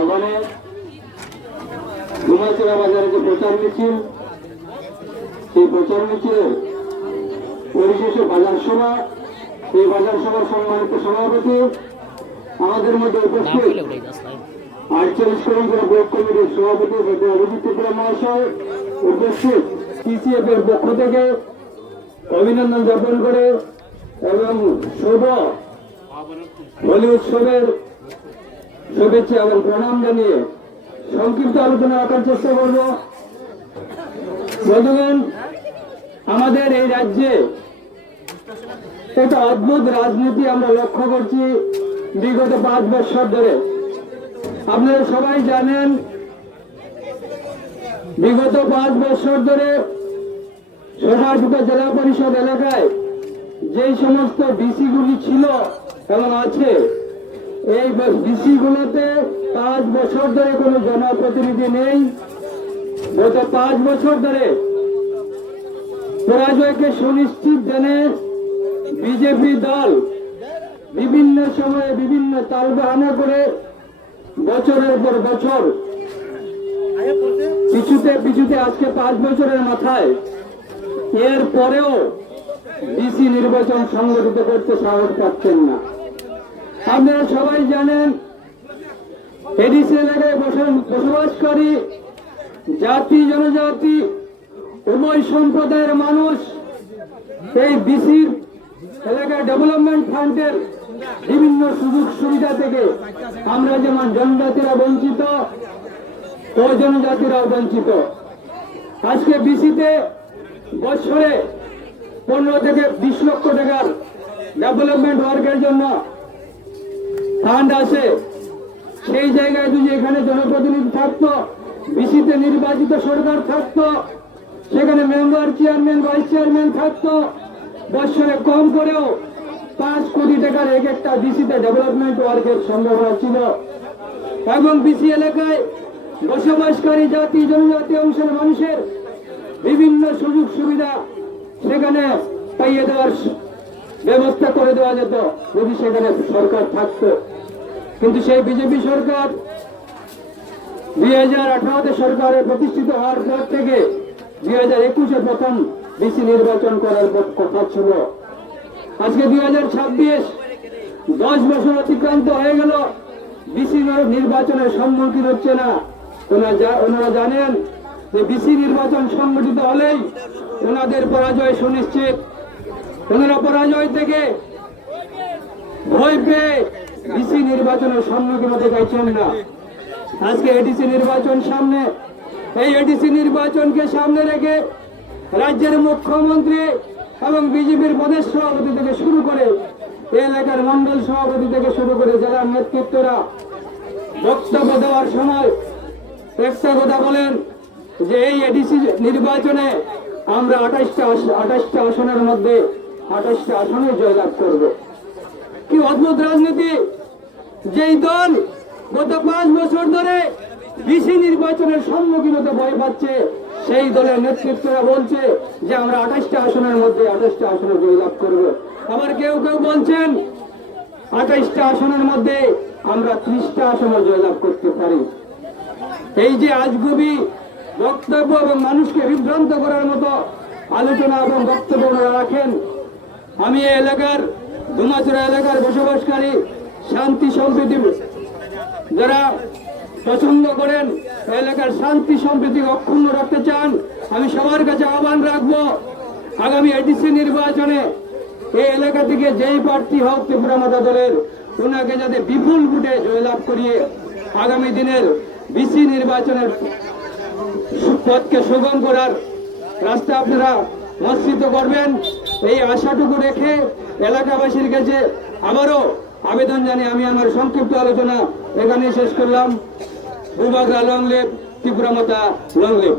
আহ্বানে ডুমাচড়া বাজারে যে প্রচার মিছিল, সেই প্রচার মিছিলের পরিশেষে বাজার সভা, এই বাজার সভার সম্মানিত সভাপতি আমাদের মধ্যে উপস্থিত 48 কিলোমিটার ব্লক কমিটির সভাপতি অভিজিৎ ত্রিপুরা মহাশয় উপস্থিত পিসিএফ এর পক্ষ থেকে অভিনন্দন জ্ঞাপন করে এবং শুভ হোলি উৎসবের শুভেচ্ছা এবং প্রণাম জানিয়ে সংক্ষিপ্ত আলোচনা রাখার চেষ্টা করব। বন্ধুগণ, আমাদের এই রাজ্যে একটা অদ্ভুত রাজনীতি আমরা লক্ষ্য করছি বিগত 5 বছর ধরে। আপনারা সবাই জানেন, বিগত 5 বছর ধরে সোনারপুর জেলা পরিষদ এলাকায় যেই সমস্ত বিসিগুলি ছিল এবং আছে, এই বিসিগুলোতে 5 বছর ধরে কোনো জনপ্রতিনিধি নেই। গত 5 বছর ধরে পরাজয়কে সুনিশ্চিত জেনে বিজেপি দল বিভিন্ন সময়ে বিভিন্ন তালবাহানা করে বছরের পর বছর পিছুতে আজকে 5 বছরের মাথায় এর পরেও ডিসি নির্বাচন সংগঠিত করতে সাহস পাচ্ছেন না। আপনারা সবাই জানেন, এডিসি এলাকায় বসবাসকারী জাতি জনজাতি উভয় সম্প্রদায়ের মানুষ এই ডিসির এলাকায় ডেভেলপমেন্ট ফান্ডের বিভিন্ন সুযোগ সুবিধা থেকে আমরা যেমন জনজাতিরা বঞ্চিত ও জনজাতিরাও বঞ্চিত। আজকে বিসিতে বছরে 15 থেকে 20 লক্ষ টাকার ডেভেলপমেন্ট ওয়ার্কের জন্য ফান্ড আছে। সেই জায়গায় যদি এখানে জনপ্রতিনিধি থাকতো, বিসিতে নির্বাচিত সরকার থাকতো, সেখানে মেম্বার, চেয়ারম্যান, ভাইস চেয়ারম্যান থাকতো, বছরে কম করেও 5 কোটি টাকার এক একটা বিসিতে ডেভেলপমেন্ট ওয়ার্কের সম্ভাবনা ছিল এবং বিসি এলাকায় বসবাসকারী জাতি জনজাতি অংশের মানুষের বিভিন্ন সুযোগ সুবিধা সেখানে পাইয়ে দেওয়ার ব্যবস্থা করে দেওয়া যেত যদি সেখানে সরকার থাকতো। কিন্তু সেই বিজেপি সরকার 2018-তে সরকারে প্রতিষ্ঠিত হওয়ার পর থেকে 2021-এ প্রথম ডিসি নির্বাচন করার কথা ছিল। আজকে 2026, 10 বছর অতিক্রান্ত হয়ে গেল, ডিসি নির্বাচনের সম্মুখীন হচ্ছে না। ওনারা জানেন যে ডিসি নির্বাচন সংগঠিত হলেই ওনাদের পরাজয় সুনিশ্চিত। ওনারা পরাজয় থেকে ভয় পেয়ে ডিসি নির্বাচনের সম্মুখীন হতে চাইছেন না। আজকে এডিসি নির্বাচন সামনে, এই এডিসি নির্বাচনকে সামনে রেখে রাজ্যের মুখ্যমন্ত্রী এবং বিজেপির প্রদেশ সভাপতি থেকে শুরু করে এলাকার মন্ডল সভাপতি থেকে শুরু করে জেলার নেতৃত্বরা বক্তব্য দেওয়ার সময় একটা কথা বলেন যে এই এডিসি নির্বাচনে আমরা 28টা আসনের মধ্যে 28টা আসনে জয়লাভ করব। কি অদ্ভুত রাজনীতি! যেই দল গত 5 বছর ধরে ডিসি নির্বাচনের সম্মুখীন হতে ভয় পাচ্ছে, সেই দলের নেতৃত্বরা বলছে যে আমরা 28টা আসনের মধ্যে 28টা আসনে জয়লাভ করব। আবার কেউ কেউ বলছেন 28টা আসনের মধ্যে আমরা 30টা আসনে জয়লাভ করতে পারি। এই যে আজগুবি বক্তব্য এবং মানুষকে বিভ্রান্ত করার মতো আলোচনা এবং বক্তব্য রাখেন, আমি এই এলাকার ডুমাচড়া এলাকার বসবাসকারী শান্তি সম্প্রীতি যারা পছন্দ করেন, এলাকার শান্তি সম্প্রীতি অক্ষুণ্ণ রাখতে চান, আমি সবার কাছে আহ্বান রাখবো, আগামী এডিসি নির্বাচনে এই এলাকা থেকে যেই প্রার্থী হোক ত্রিপুরা মাতা দলের, ওনাকে যাতে বিপুল ভোটে জয়লাভ করিয়ে আগামী দিনের ডিসি নির্বাচনের পথকে সুগম করার রাস্তা আপনারা নিশ্চিত করবেন। এই আশাটুকু রেখে এলাকাবাসীর কাছে আবারও আবেদন জানিয়ে আমি আমার সংক্ষিপ্ত আলোচনা এখানে শেষ করলাম। ভূভাগরা লং লিভ, ত্রিপুরা মাতা লং লিভ।